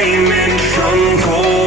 diamond from gold.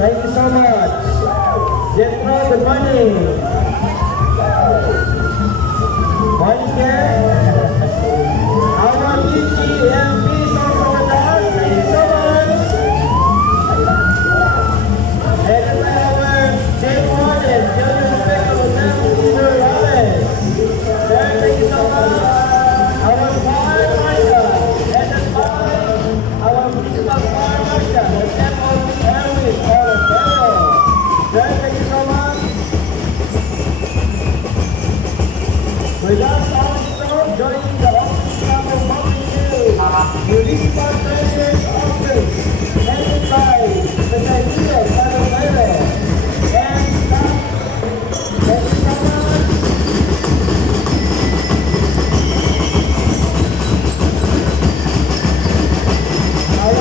Thank you so much. Get the money. One here. Our DGMP is also with us. Thank you so much. And our Jay Warden, Junior Speaker Lieutenant Peter Wallace. Thank you so much. Our fire marshal, and our municipal fire marshal, Lieutenant Erwin Ortega. Thank you so much. With us also joining the office of Municipal Treasurer's Office, headed by Mr. Leo Salomero and staff. Thank you so much. Our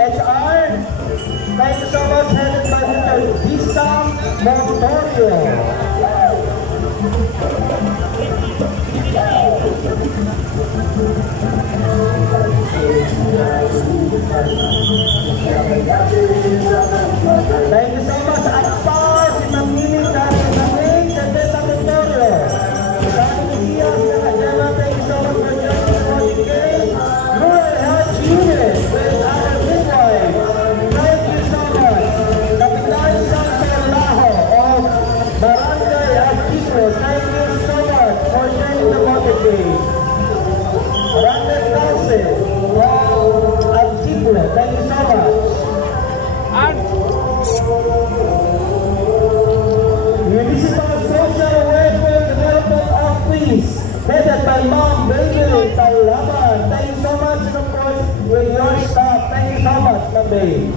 HR. Thank you so much, headed by Mr. Wisam Montorio. Thank you so much, Akbar, si Mamini Dati Maming, Cerveza Montorio. Thank you so much for joining us today. Rural Health Unit with our midwife. Thank you so much. Kapitan Sanson Laho of Barangay Artipro. Thank you so much for sharing the vote today. Barangay Council of Artipro. Thank you so much. Municipal Social Welfare Development Office, headed by Ma'am Baby Taulaban. Thank you so much, and of course, with your staff. Thank you so much, Ma'am Baby.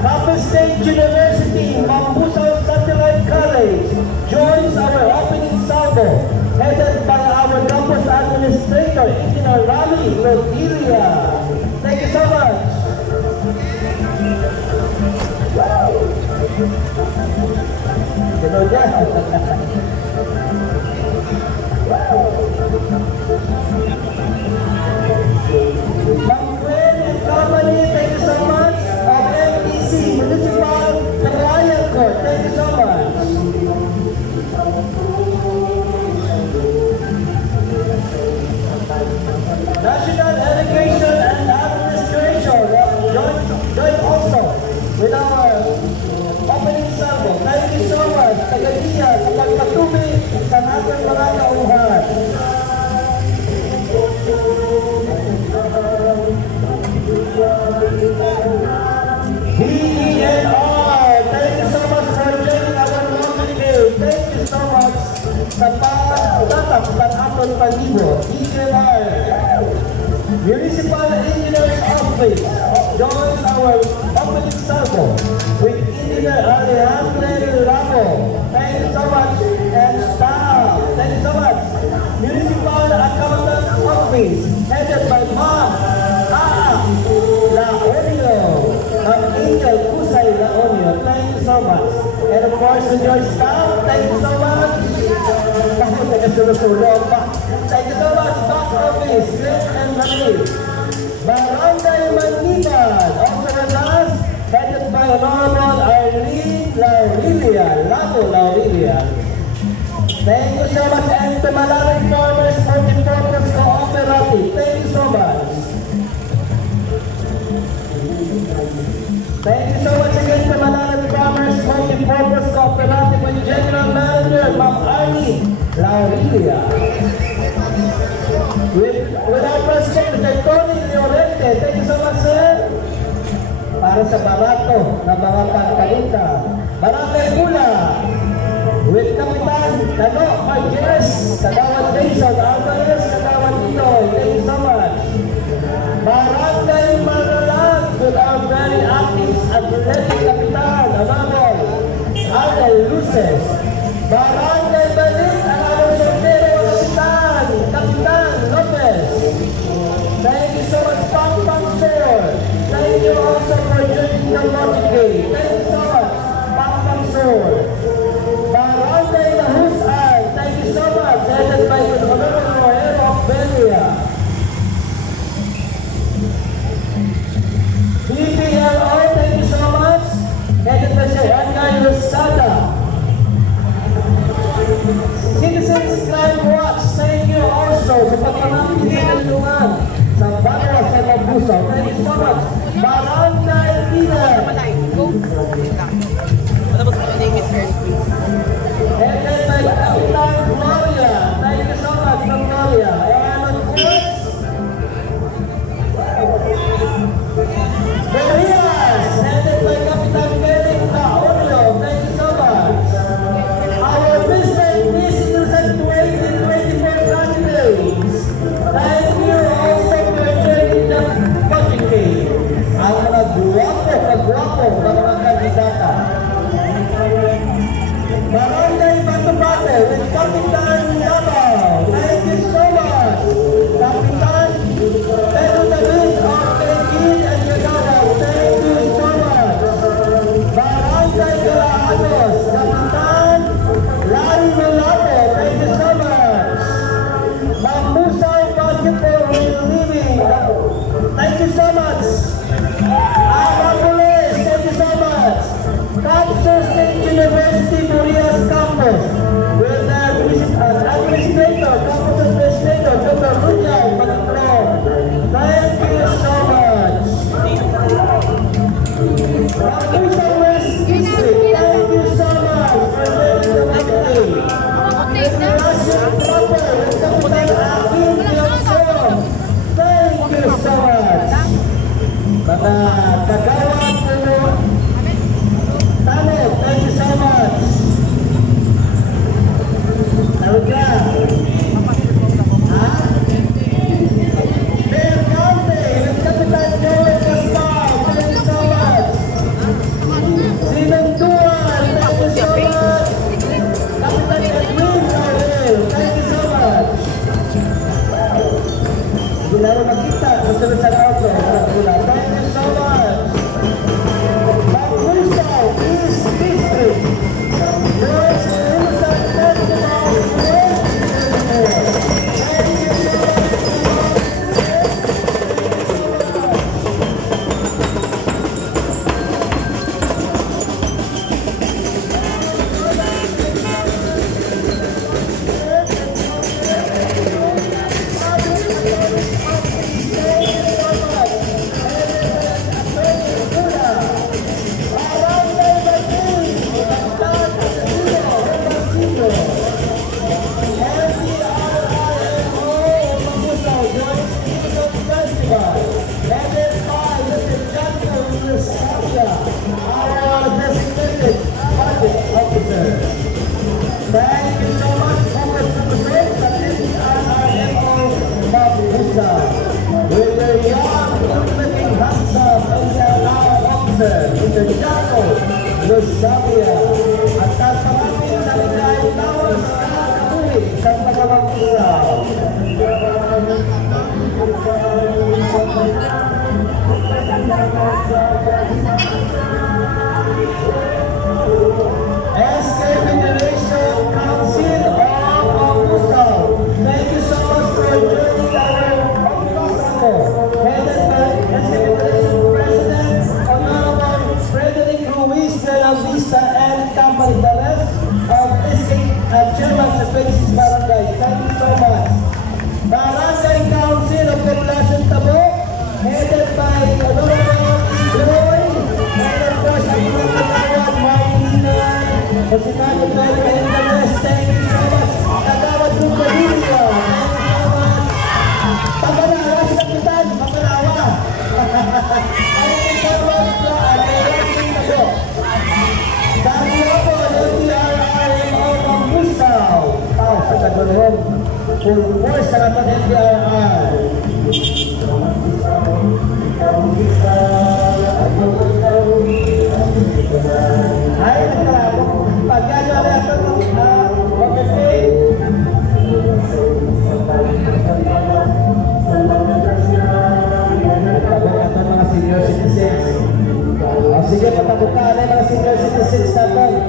Campus State University, Mambusaw Satellite College, joins our opening salvo, headed by our campus administrator, Engineer Rami Rodilia. Thank you so much. Mangfred and company, thank you so much. Of MPC, Municipal Trial Court, thank you so much. National Education and Administration, join also with our opening salvo. Thank you so much. Tagadiya sa pagpatuloy sa natin mga kauhan. DENR, thank you so much for joining our lovely day. Thank you so much sa pagtatap ng aton pag-ibo. DENR, Municipal Engineer's Office, joins our opening salvo with Engineer Alejandro Ramo. Thank you so much, and staff. Thank you so much. Municipal Accountant Office, headed by Ma'am Laonio, Ma'am Angel Pusay Laonio. Thank you so much. And of course, with your staff, thank you so much. Thank you so much, Back Office, Chris and Marie. Barangay Maniban, also with us, headed by Honorable Arlene Laurilia, Lato Laurilia. Thank you so much, and to Malaring Farmers Multipurpose Cooperative. Thank you so much. Thank you so much again to Malaring Farmers Multipurpose Cooperative with General Manager, Ma'am Arlene Laurilia. With our President, Mr. Tony Llorente. Thank you so much, sir. Para sa barato na mga pagkalinta. Barangay Pula, with Kapitan Kano Marquez, Kagawad Jason Alvarez, Kagawad Inoy, thank you so much. Barangay Manalag, with our very active athletic Kapitan, Amabol, Adel Luces. Barangay Balik, Alabang Soltero, Kapitan, Kapitan Lopez. Thank you so much, Pampang Sir. Thank you also for joining the motivate. Thank you so much, Pampang Sir. Barangay Nahusan, thank you so much, headed by the Honorable Roero of Belia. BPLO, thank you so much, headed by Sir Angay Rosada. Citizens Crime Watch, thank you also sa pagpapakita ng tulungan sa Bangla sa Mabuso. Thank you so much. Barangay Pilar. And then by Kapitan Gloria. Thank you so much, Gloria. And of course, Verias, headed by Kapitan Kelly Caolio. Thank you so much. Our Mr. and Mrs. 2024 candidates. Thank you also for joining the motivate. Ang mga guwapo ng mga kandidata. Barangay Batu-Batu with Kapitan Davao. Thank you so much. Kapitan Pedro David of Tegid and Yagao. Thank you so much. Barangay Galahanos. Kapitan Larry Mulato. Thank you so much. Mambusay Basketball Living. Thank you so much. Amabulis. Thank you so much. Capsule State University Murias Campus with their administrator, campus administrator, Dr. Rujay Manitro. Thank you so much. Rapusa West District, thank you so much for joining the meeting. Russian Proper with Kapitan Akin Diosoro. Thank you so much. Mga kagawad po. Tano, thank you so much. Targa. Mayor County, with Kapitan Joel Gaspar, thank you so much. Sinunduan, thank you so much. Kapitan Edwin Carril, thank you so much. Hindi lalo magkita, masunod sa auto. Thank you so much. Mabuso East District. George Wilson Festival. Thank you so much. Thank you so much for representing the NRMO Mabusa. With the young, good-looking, handsome, and officer, Mr. Jaco Lusabia. At tatawagin na ligayang tawas sa kabuhi sa Mabusa. SK Federation Council of Mabusa. Thank you so much for joining our podcast. Headed by SK Federation President Honorable Frederick Ruiz de la Vista and Company, the rest of SK Chairman sa 26 Barangay. Thank you so much. Barangay Council of Population Tabo, headed by Honorable Roy, and of course, ang mga katawad, Martina, Kasinagod na yung Interest. Thank you so much. Katawad ng Pavilla. Thank you so much. Pagkanawa sa Kapitan, Pagkanawa. Thank you so much. Thank you so much. full force sa naman NDRR. Ay, pag-yan na ito mag-pay. Ito mga senior citizens. Sige, patabukaan na mga senior citizens natin.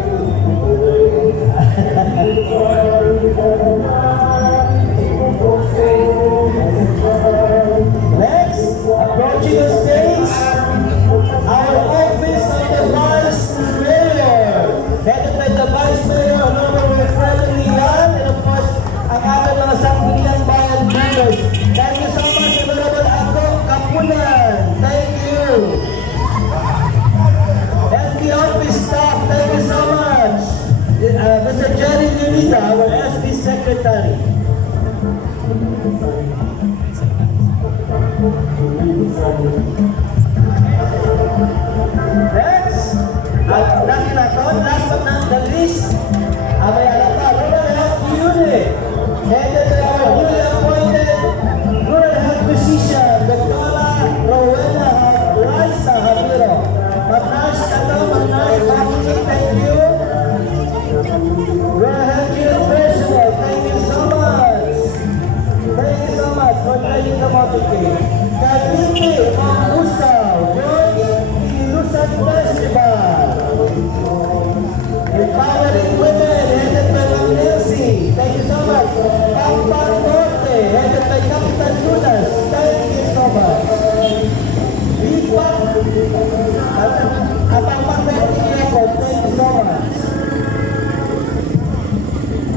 Next, approaching the stage, our office of the Vice Mayor. Headed by the Vice Mayor, Honorable Wilfredo Lian, and of course, ang ating mga Sangguniang Bayan members. Thank you so much, Honorable Ako Kapunan. Thank you. And the office staff, thank you so much. Mr. Jerry Lunita, our SB Secretary. Next, last but not the least, may alata, Rural Health Unit, headed by our newly appointed Rural Health Physician, Dr. Rowena Raisa Javiro. Mag-nurse ka to, mag-nurse, thank you. Rural Health Unit personnel, thank you so much. Thank you so much for training the motorcade. Kaliti, Mamusaw, joining the Ilusan Festival. Empowering Women, headed by Ma'am Nelsie. Thank you so much. Pampang Norte, headed by Capitan Lunas. Thank you so much. Bipak, Pampang Norte, thank you so much.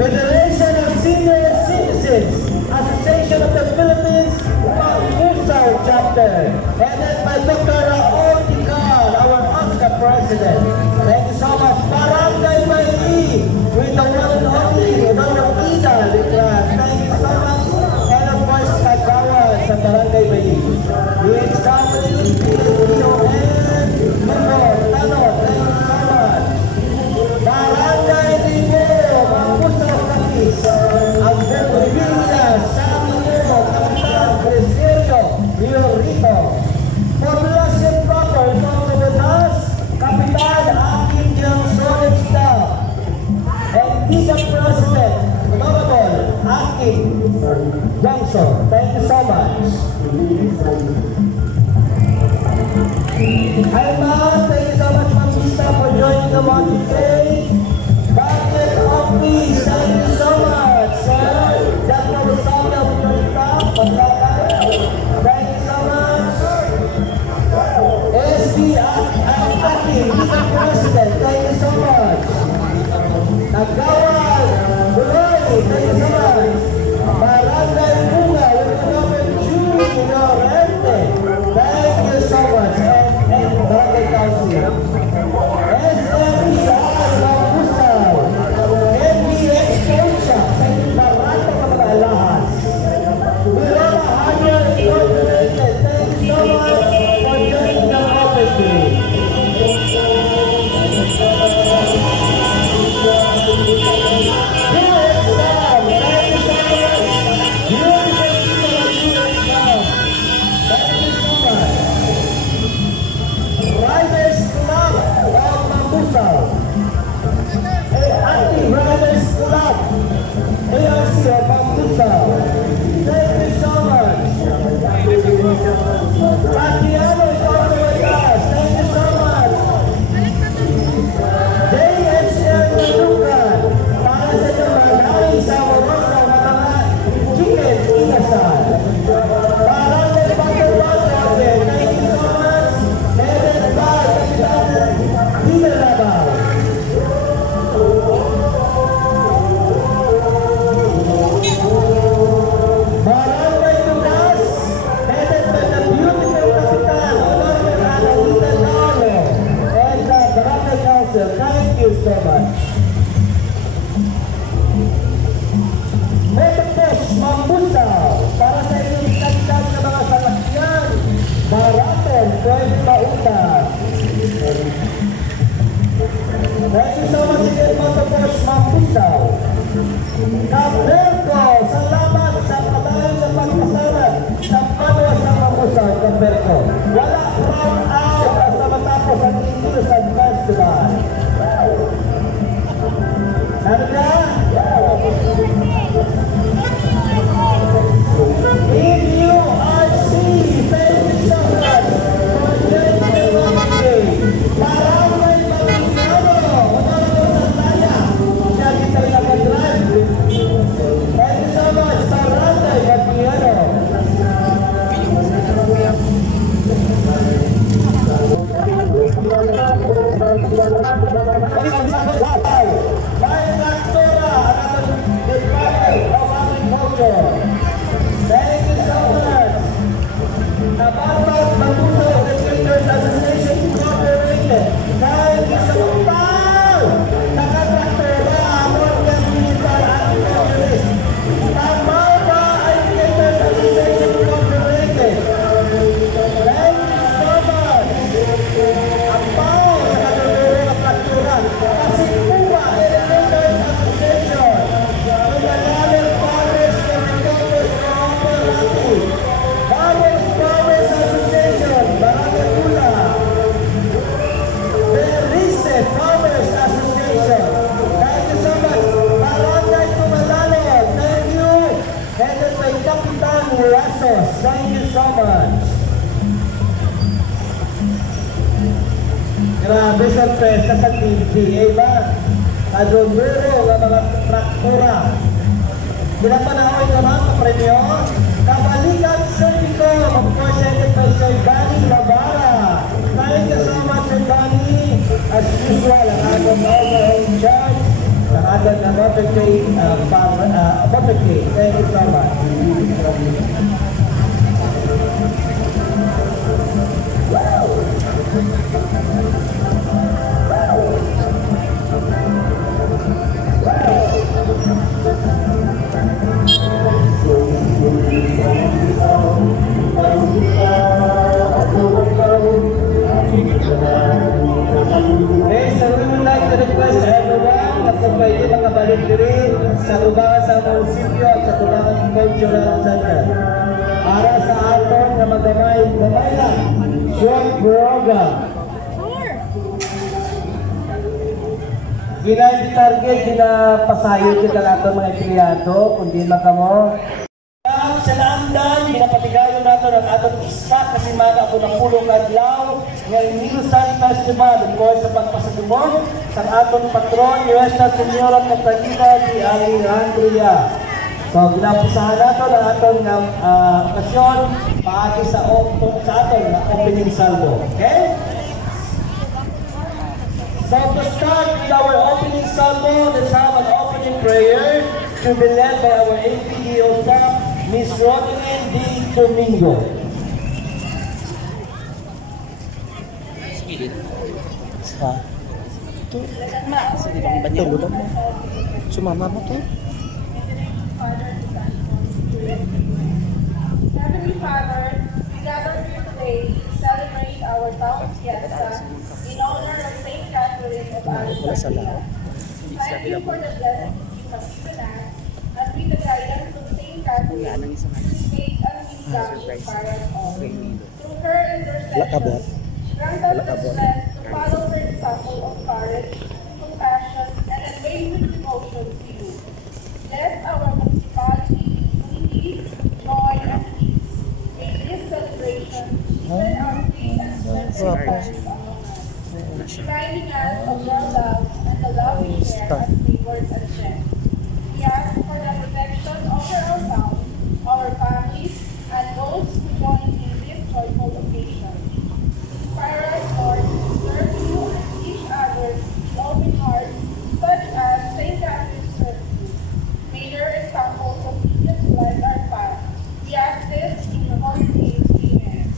Federation of Senior Citizens, Association of the Philippines, Pamusaw Chapter, headed by Dr. Raul Tical, our Oscar President. Thank you so much. Barangay Bayi, with the one and only Dr. Ida Licras. Thank you so much. And of course, Kagawan sa Barangay Bayi. DHW, PLO, and Lubor, Tanot. Thank you so much. Barangay Libo, Pamusaw Kapis, Abel Revilla, Sami Limo, Kapitan Cristerio, Rio Rito. Population proper, also with us, Kapitan Akin Jang Solid Staff, and Visa President, Honorable Akin Jangson. Thank you so much. Hi ma'am, thank you so much Ma'am Vista for joining the motorcade. Budget Office, thank you so much, sir. Dr. Rosario of your staff, thank you so much. SB Akin, Visa President, thank you so much. Nagawal, Buloy, thank you so much. Barangay Bunga, Honorable Junior Rente, thank you so much. And Barangay Council. SMPR, Mamusaw, NBX Coach, sa inyong barato ng mga alahas. Wiloma Hanyar Incorporated, thank you so much for joining the office today. Riders Club of Mamusaw, Anti-Riders Club, ARC of Mamusaw. Thank you so much. Patiano is also with us. Thank you so much. JSL Malukan, para sa tumanay sa Mamusaw na mga chicken inasal. Para sa pagkabato, thank you so much. Headed by Kapitan Dinalabaw. Barangay Tugas, headed by the beautiful Kapitan Honorable Analita Naolo and the Barangay Council. Thank you so much. Metapos Mamusaw, para sa inyong kandidat na mga salakyan, Baraton, Pwede Mautang. Thank you so much again, Metapos Mamusaw. Kaberko, salamat number ko. Wala round out basta matapos ang Ilusan Festival. Ano na? EURC, thank you so much for joining the Monday. Parang may pag-isano, wala ko sa taya. Siya kita nag-drive. Thank you so much, Saranda, Gatiano. Bayan Actora, Department of Agriculture. Thank you so much. Nababat Mabuso Educators Association Incorporated. Thank you so much. Nakatraktora amon ng militar at terrorist. Tamaba Educators Association Incorporated. Thank you so much. Ampaw sa katulong ng traktora. Kasimpuwa Educators Association. Tumagalin Farmers Chemicals Cooperative. Farmers Association, Barangay Berice Farmers Association. Thank you so much. Barangay Tumalalo, thank you. Headed by Kapitan Rasos, thank you so much. Grabe sa pesta sa PGA ba? Adonduro ng mga traktora. Pinapanahon naman sa premyo. Kabalikan Certico, presented by Sir Danny Labara. Thank you so much, Sir Danny. As usual, ang ating overall charge, ang ating Buttercake. Thank you so much. Sa would like to request everyone na kung pwede makabalik din sa tubangan sa munisipyo at sa tubangan ng cultural center. Para sa aton na magamay lang, short program. Gina-target, gina-pasayo kita nato mga kriyado, kundi makamo. Sa naamdan, ginapatigayon nato ng atong isa kasi mga ako ng pulong adlaw ng Ilusan Festival o sa pagpasadumog sa atong patron, Nuestra Señora Catalina de Alejandria. So, ginapusahan nato ng atong okasyon paagi sa atong opening salvo. Okay? So, to start with our opening salvo, let's have an opening prayer to be led by our APDO staff, Miss Rodelyn D. Domingo. Sa ito, sige bang banyo ulam mo. Sumama mo to. Heavenly Father, we gather here today to celebrate our town's fiesta in honor of St. Catherine of Alexandria. Thank you for the blessing you have given us, and with the guidance of St. Catherine, we make a surprise para us all. Through her intercession, grant us the strength to follow her example of courage, compassion, and unwavering devotion to you. Bless our municipality, unity, joy, and peace. May this celebration deepen our faith and strengthen bonds among us, reminding us of your love and the love we share as neighbors and friends. We ask for the protection over our town, our families, and those who join in this joyful occasion. Inspire us, Lord, to serve you and each other with open hearts, such as St. Catherine served you. May your examples of goodness light our path. We ask this in your holy name. Amen.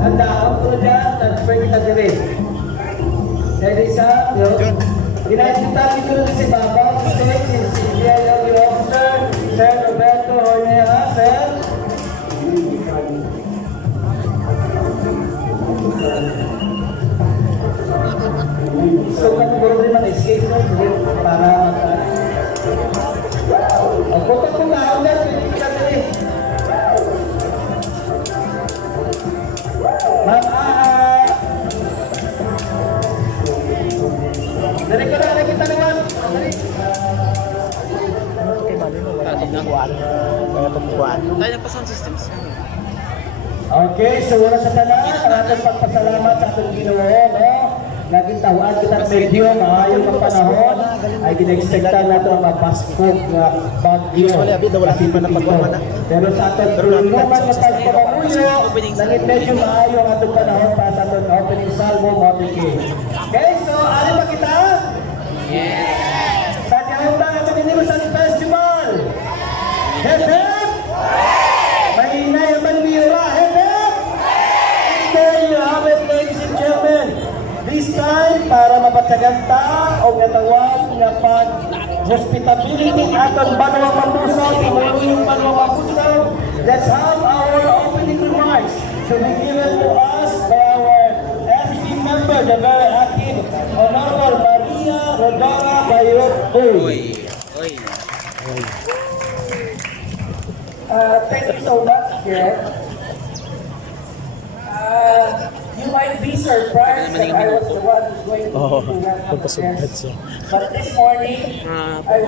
Handa ako po dyan, nag-spray kita dire. Dahil isa, yun. Inaitita dito si Babaw, si State, si Silvia Yogi Officer, Sir Roberto Hornea, Sir. So, kapag naman escape mo, para ang putok ko na, ang dahil, hindi ka dire. Ma'am, dari ko na nakita naman. Okay, mali mo. Wala itong buwan. Wala itong buwan. Tayo nagpa-sound systems. Okay, so wala sa tanan, ang ating pagpasalamat sa ating Ginoo, no? Naging tawad kita medyo maayong ang panahon ay ginexpectan nato ang mabaskog nga bagyo. Usually, abi, wala pa na pagwaman na. Pero sa ating tulungan nga pagpapamuyo, naging medyo maayong ang ating panahon para sa ating opening salvo, Motiki. Okay, so ano ba kita? Yes! Sa kayong ang Pinilusan Festival! Hep hep! Mahina yung manmira! Hep hep! There you have it, ladies and gentlemen. This time, para mapataganta o natawag na pag-hospitability aton Banwang Mabusaw, pumulong Banwang Mabusaw, let's have our opening remarks to be given to us by our FD member, the very active Honorable Maria Rodora Bayot. Thank you so much, Greg. You might be surprised that I was the one who's going to do that. But this morning, I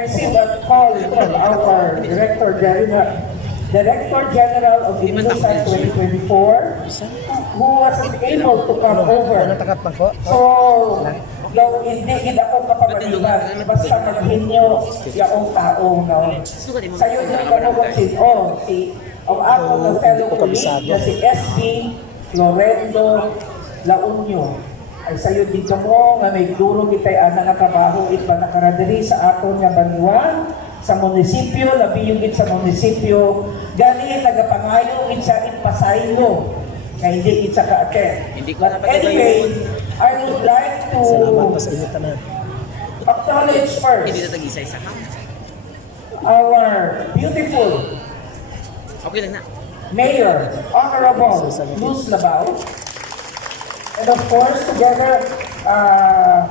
received a call from our Director General of the Inusan 2024, who wasn't able to come over. So, daw hindi ako kapapalitan, basta maghinyo yung taong, no? Sa'yo din ako ang ako ng fellow colleague na si SB Florendo Launyo. Ay sa'yo din ka mo nga may duro kita'y ana nga trabaho itba nakaradiri sa aton nga Banwang sa munisipyo, labiyong sa munisipyo, gani nagapangayo itsa itpasaylo nga hindi itsa ka-attend. But anyway, I would like to acknowledge first our beautiful Mayor, Honorable Luz Labao, and of course, together, our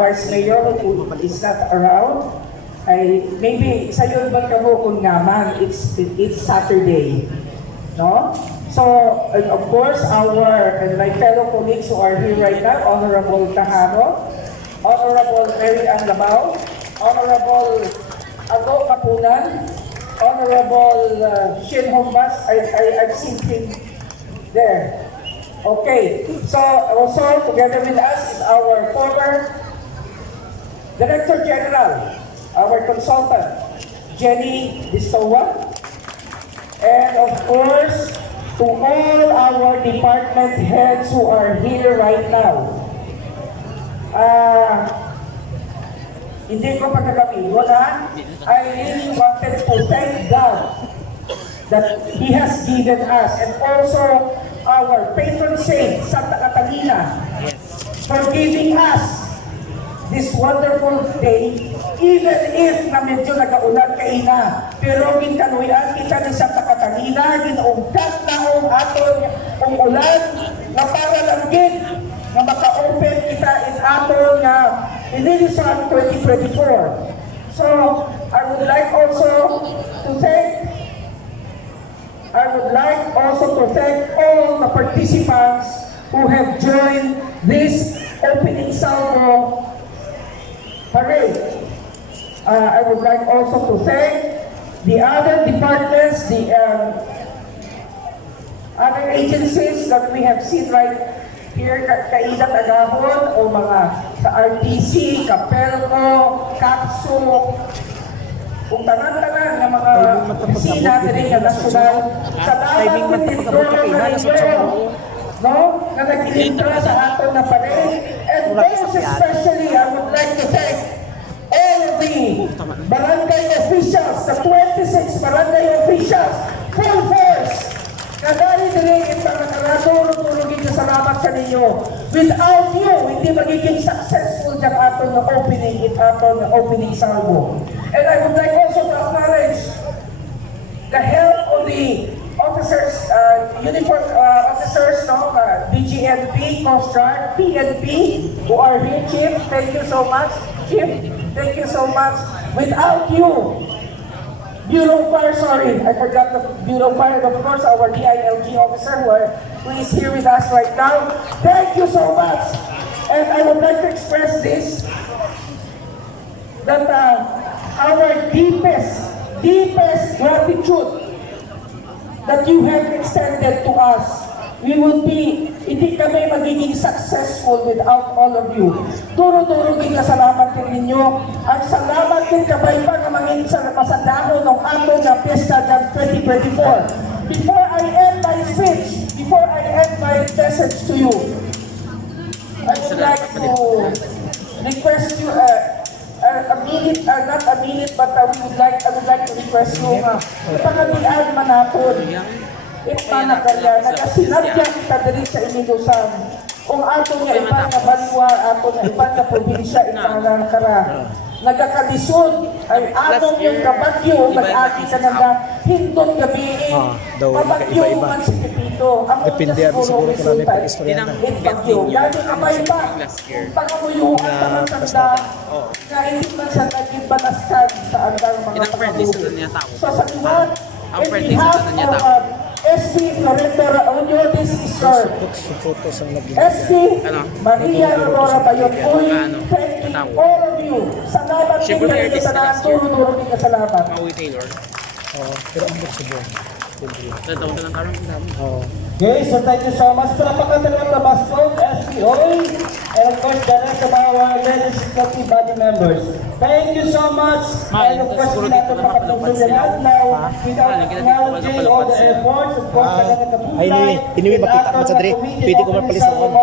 Vice Mayor who is not around. Maybe sa'yo ba kahukon naman, it's Saturday, no? So, and of course, and my fellow colleagues who are here right now, Honorable Tahano, Honorable Mary Ann Labao, Honorable Ago Kapunan, Honorable Shin Hombas, I've seen him there. Okay, so also together with us is our former Director General, our consultant, Jenny Distowa, and of course, to all our department heads who are here right now. Hindi ko pagkakamiwan, I really wanted to thank God that He has given us, and also our patron saint, Santa Catalina, for giving us this wonderful day, even if na medyo nagaulan kaina, pero ginkanuyan kita ni Santa Catalina, ginuungkat na ang aton ang ulan, na para lang gid, na maka-open kita in aton nga Inilusan 2024. So, I would like also to thank all the participants who have joined this opening salvo parade. I would like also to thank the other departments, the other agencies that we have seen right here, Kaidat Agahon, o mga sa RTC, Kapelco, Kapso, kung tanan-tanan ng mga opisina din na nasyonal, sa lahat ng tindora na ninyo, no? Na nag-ilintra sa aton na parade. And most especially, I would like to thank all of the barangay officials, the 26 barangay officials, full force, na dahil din sa ninyo. Without you, hindi magiging successful dyan ato na opening salvo. And I would like also to acknowledge the help of the officers, uniform officers, no, BGNP, Coast Guard, PNP, who are here, Chief. Thank you so much, Chief. Thank you so much. Without you, Bureau of Fire, sorry, I forgot the Bureau of Fire, and of course, our DILG officer who is here with us right now. Thank you so much. And I would like to express this, that our deepest gratitude that you have extended to us. Hindi kami magiging successful without all of you. Turo-turo din kasalamat din ninyo. At salamat din kabay pa nga mangin sa pasadahon ng ato na Fiesta Jam 2024. Before I end my speech, before I end my message to you, I would like to request you a minute, not a minute, but I would like to request you pangalian manapod. Ipana kaya, nagasinadya kita diri sa Inilusan. Kung ato nga ibang nga banwa, ato nga ibang nga probinsya, ipana kara. Nagakalisod, ay anong yung kabagyo, mag-agi ka na hindot gabiin, kabagyo man si Pepito. Depende yan siguro kung namin pag-istorya na. Bagyo, lalo kamay pa, pangamuyuhan pa ng tanda, na hindi man siya nag-ibanaskan sa andang mga pangamuyuhan. So sa iwan, in behalf of SC Florenta Raunyo, this is your SC Maria Aurora Bayonpuy, thanking all of you. Salamat din kayo sa naan, turo-turo din ka salamat. Pero ang magsubong. Okay, so thank you so much. Palapakatan ng Tabasco, SPOy, and of course the rest of our legislative body members. Thank you so much. And of course, we natin pakatuloy na now, without acknowledging all the efforts, of course, ay, inuwi makita mo sa diri. Pwede ko mapalisoon.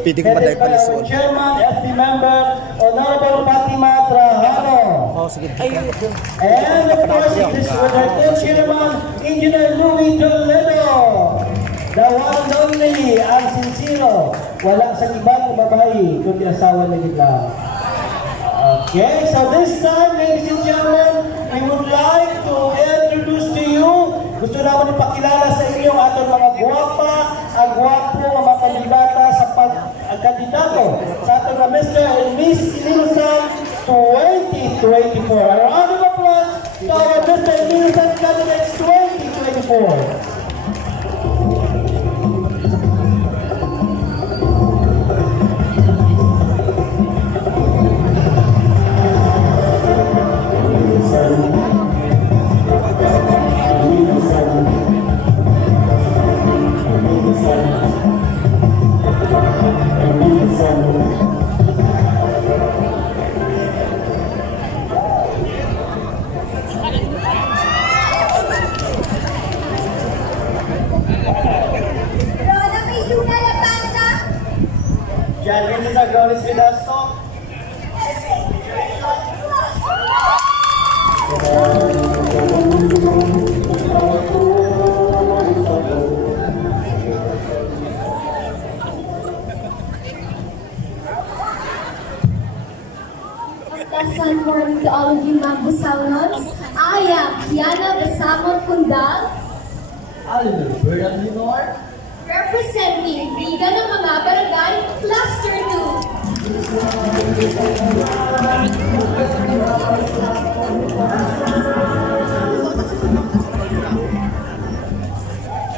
Pwede ko maday palisoon. Chairman, FP member, Honorable Fatima Trajano. And of course, this was our co-chairman, Engineer Louis Toledo. The one and only, ang sincero, wala sa ibang babae, kundi asawa na nila. Okay, so this time, ladies and gentlemen, we would like to introduce to you, gusto naman ipakilala sa inyo atong mga guwapa, ang guwapo, mga kandidata sa pagkandidato sa atong na Mr. and Miss Inilusan 2024. A round of applause to our Mr. and Inilusan candidates 2024. Good morning to all of you, Ma'am Busalnos. I am Kiana Basamon Fundal, Oliver Bernard Minor, representing Liga ng mga Barangay Cluster 2.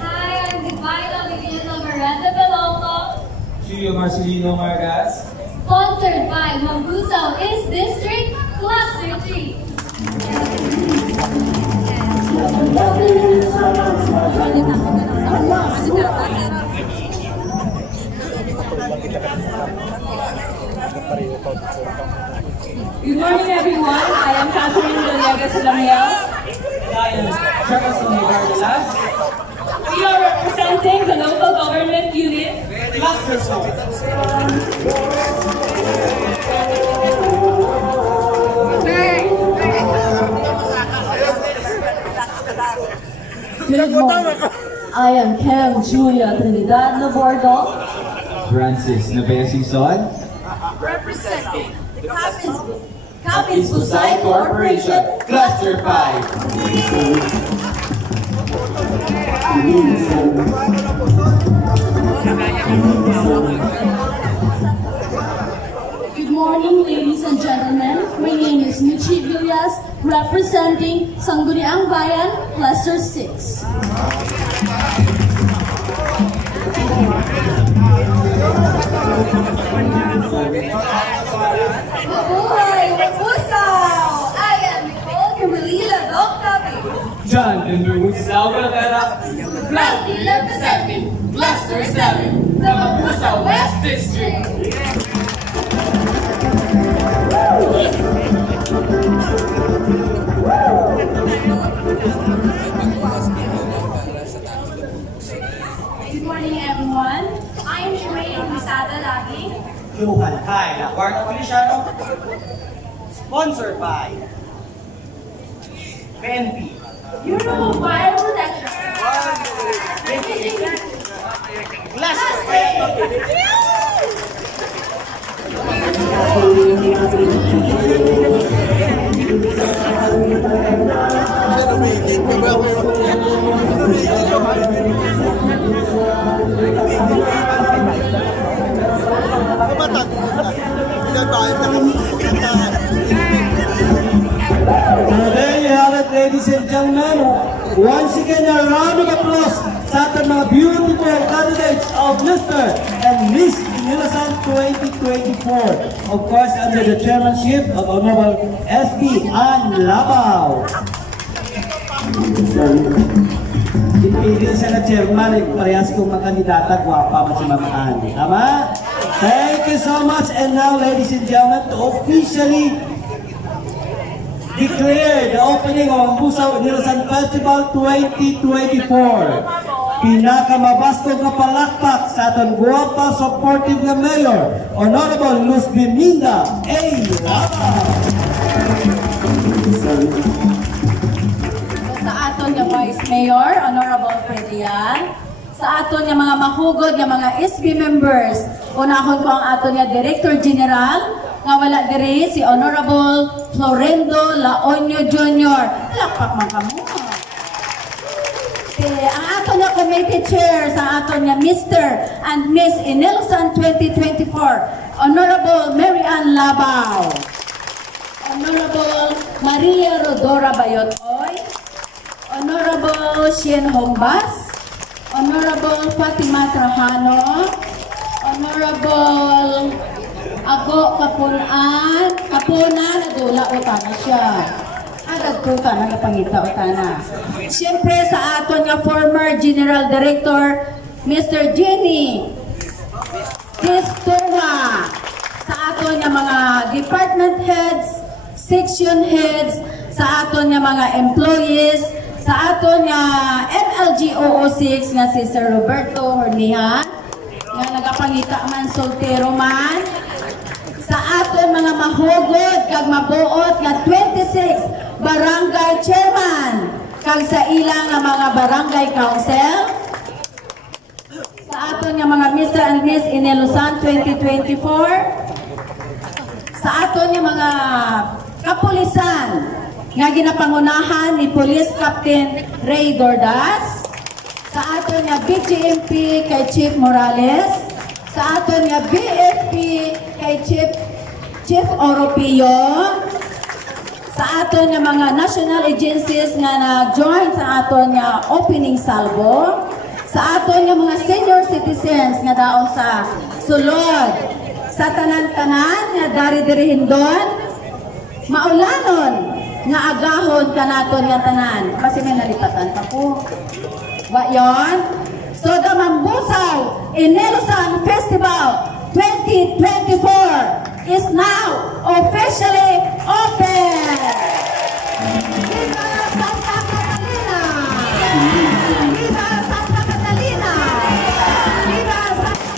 Hi, I'm Divine Olivia Miranda Belongo. Gio Marcelino Margas. Sponsored by Mambusao East District Cluster 3. Good morning, everyone. I am Catherine Villegas Lamiel. We are representing the local government unit. Good morning. I am Kim Julia Trinidad Labordo, Francis Nabesison. Representing the Capiz Busay Corporation, Cluster 5. Good morning, ladies and gentlemen. My name is Michi Villas, representing Sangguniang Bayan, Cluster 6. Mabuhay! Mapusaw! I am Nicole Camarilla Doctavi. John Endumusao Calavera. Proudly representing Cluster 7, the Mapusaw West District. Good morning, everyone. I am Shreya Misada Lagi. Johan Kai, La Guardia Policiano. Sponsored by PNP. Bureau of Fire Protection. So there you have it, ladies and gentlemen. Once again, a round of applause sa ating mga beautiful candidates of Mr. and Miss Inilasan 2024. Of course, under the chairmanship of Honorable S.P. Ann Labao. Dipili sa na-chairman, parehas kong mga kandidata, guwapa si Ma'am Ann. Tama? Thank you so much. And now, ladies and gentlemen, to officially declare the opening of Mapusaw Inilasan Festival 2024. Pinakamabastong na palakpak sa atong guwapa, supportive na mayor, Honorable Luz Biminda A. Labao. Sa aton nga Vice Mayor, Honorable Fredian, sa aton nga mga mahugod nga mga SB members, unahon ko ang aton nga Director General, nga wala diri si Honorable Florendo Laonyo Jr. Lakpak man kamo. Ang aton nga committee chair sa aton nga Mr. and Miss Inilasan 2024, Honorable Mary Ann Labao, Honorable Maria Rodora Bayotoy, Honorable Shien Hombas, Honorable Fatima Trajano, Honorable Ago Kapunan, nadula utana siya. Adagto ka na napangita utana. Siyempre sa aton nga former General Director, Mr. Jenny Tistuha, sa aton nga mga department heads, section heads, sa aton nga mga employees, sa aton nga MLGOO6 nga si Sir Roberto Hornihan, nga nagapangita man soltero man, sa aton mga mahugod kag mabuot nga 26 barangay chairman kag sa ilang nga mga barangay council, sa aton nga mga Mr. and Miss Inilasan 2024, sa aton nga mga kapulisan nga ginapangunahan ni Police Captain Ray Dordas, sa aton nga BGMP kay Chief Morales, sa aton nga BFP kay Chief Oropio, sa aton nga mga national agencies nga nag-join sa aton nga opening salvo, sa aton nga mga senior citizens nga daon sa sulod, sa tanan-tanan nga dari-dirihin doon, maulanon nga agahon kanaton nga tanan. Kasi may nalipatan pa po. Wa yon? So the Mapusaw Inilasan Festival 2024 is now officially open! Viva Santa Catalina! Viva Santa Catalina! Viva Santa Catalina!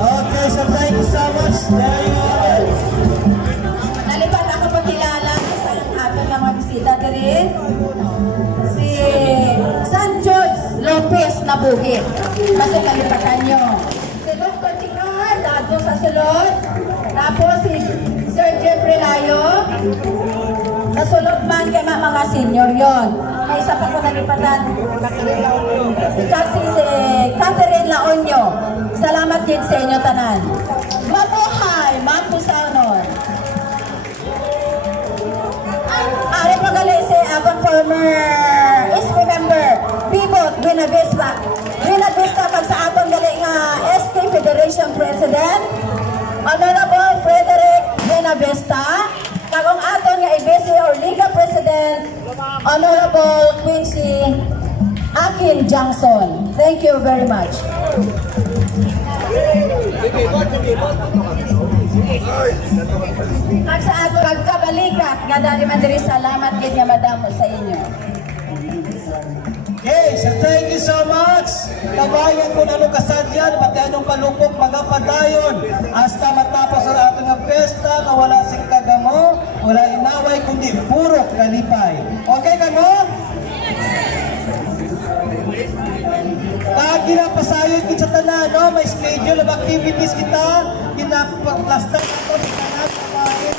Okay, so thank you so much. There you are. Nalipat ako pagkilala sa ating mga bisita din. Si San George Lopez Nabuhi. Kasi kalipatan nyo. Si Luke Corticar, dato sa sulod. Tapos si Sir Jeffrey Layo. Sa sulod man kay mga senior yon. May isa pa ko nalipatan. Kasi si Catherine Laonyo. Salamat din sa inyo tanan. Mabuhay, Magpusanon. Ari magaling si abang former SK member Pibot Buenavista. Buenavista pag sa atong galing nga SK Federation President Honorable Frederick Buenavista. Kagong aton nga IBC or Liga President Honorable Quincy Akin Johnson. Thank you very much. At sa ato pagkabalikat, nga dali man diri salamat gid nga madamo sa inyo. Okay, so thank you so much. Kabayan ko na nung kasadyan, pati anong palupok, mga padayon. Hasta matapos ang ating pesta na wala sing kagamo, wala inaway, kundi puro kalipay. Okay, kamo? Pag ginapasayod kita sa tanan, no? May schedule of activities kita, ginaplastan ako sa tanan, kabayan.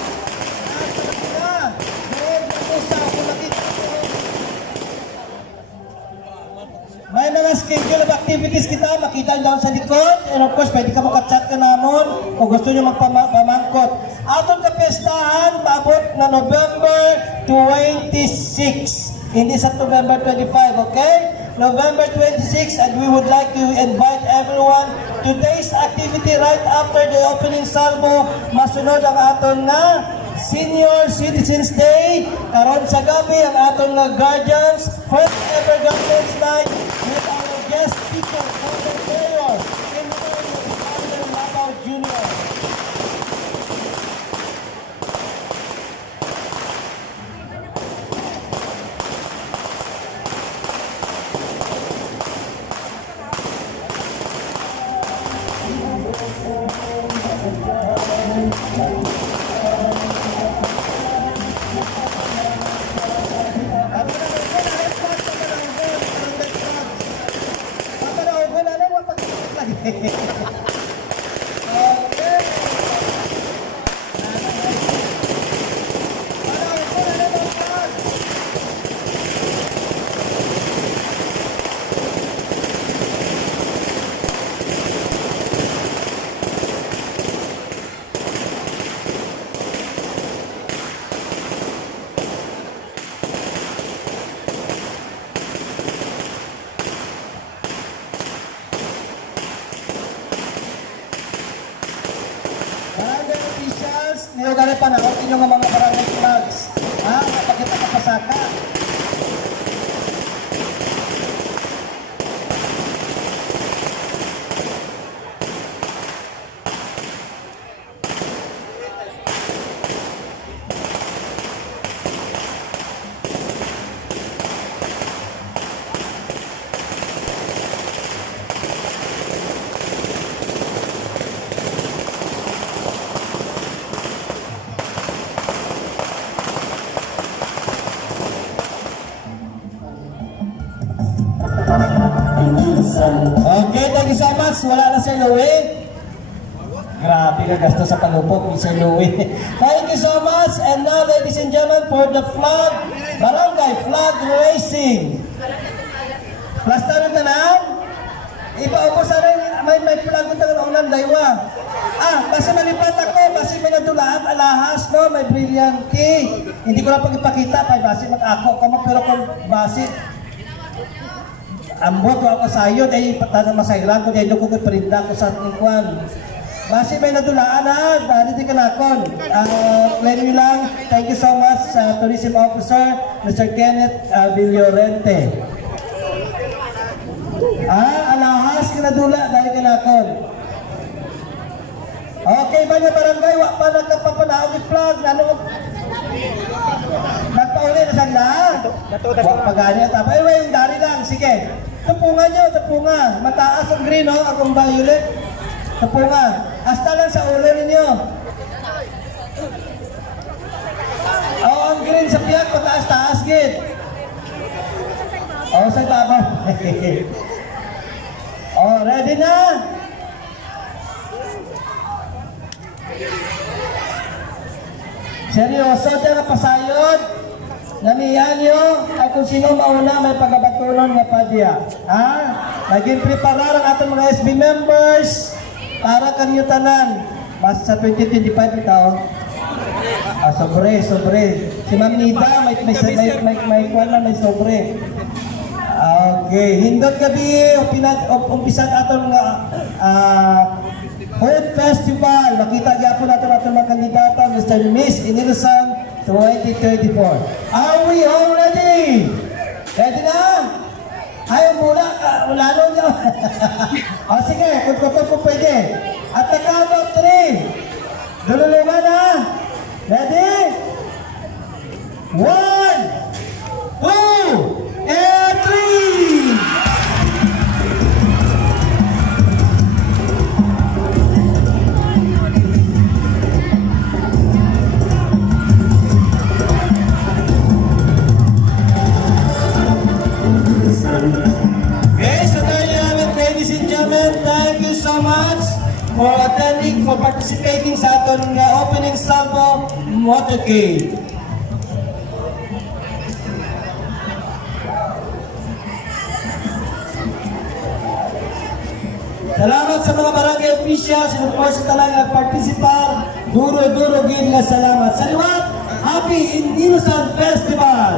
May mga schedule of activities kita, makita down sa likod. And of course, pwede ka makachat ka namon kung gusto nyo magpamangkot. Atong kapestahan, paabot na November 26. Hindi sa November 25, okay? November 26, and we would like to invite everyone. Today's activity right after the opening salvo, masunod ang aton na Senior Citizens Day. Karon sa gabi ang aton nga Guardians, first ever Guardians Night with our guest speaker, Father Mayor, in turn with Father Labaw Jr. Niyo gani pa na inyong mga barangay flags. Ha? Kapakita ka pasaka. Okay, thank you so much. Wala na Sir Louie. Grabe ka gasto sa palupok ni Sir Louie. Thank you so much. And now, ladies and gentlemen, for the flag, barangay flag racing. Plastaron na lang. Ipaubos na rin. May flag ito ng ulan, daywa. Basi malipat ako. Basi may nadulaat, alahas, no? May brilliante. Hindi ko na pag-ipakita. Basi mag-ako ka mo. Pero kung basi ambot ko ako sayo, dahil patana masayran ko, dahil ko perinda ko sa tingkuan. Basi may nadulaan ha, dahil di ka nakon. Claim nyo lang, thank you so much sa Tourism Officer, Mr. Kenneth Villorente. Alahas ka nadula dahil ka nakon. Okay, ba niya barangay, wak pa nagkapapanaog yung flag, nagpauli na saan na? Wak pagani at apa, yung dari lang, sige. Tapungan nyo, tapungan. Mataas ang green, no? Akong violet. Tapungan. Hasta lang sa ulo ninyo. Ang green sa piyak, mataas-taas, gid. Sa baba. Ready na? Seryoso, dyan na pasayod. Namiyan nyo ay kung sino mauna may pagabatunon nga pa diya. Naging preparar ang ating mga SB members para kanyo tanan. Mas sa 2025 ito. Sobre. Si Ma'am Nida, may kuwan may sobre. Okay, hindot gabi, umpisan atong Food Festival. Makita gyapon nato mga kandidata, Mr. and Miss Inilusan 2034. Are we all ready? Ready na? Ayaw muna, ulano nyo. Sige, kung po pwede. At the count of 3. Dululuman na. Ready? 1, 2, and 3. Thank you so much for attending, for participating sa aton opening salvo motorcade. Salamat sa mga barangay officials and of course sa talang participar. Duro gid nga salamat. Sa liwat, Happy Inilusan Festival!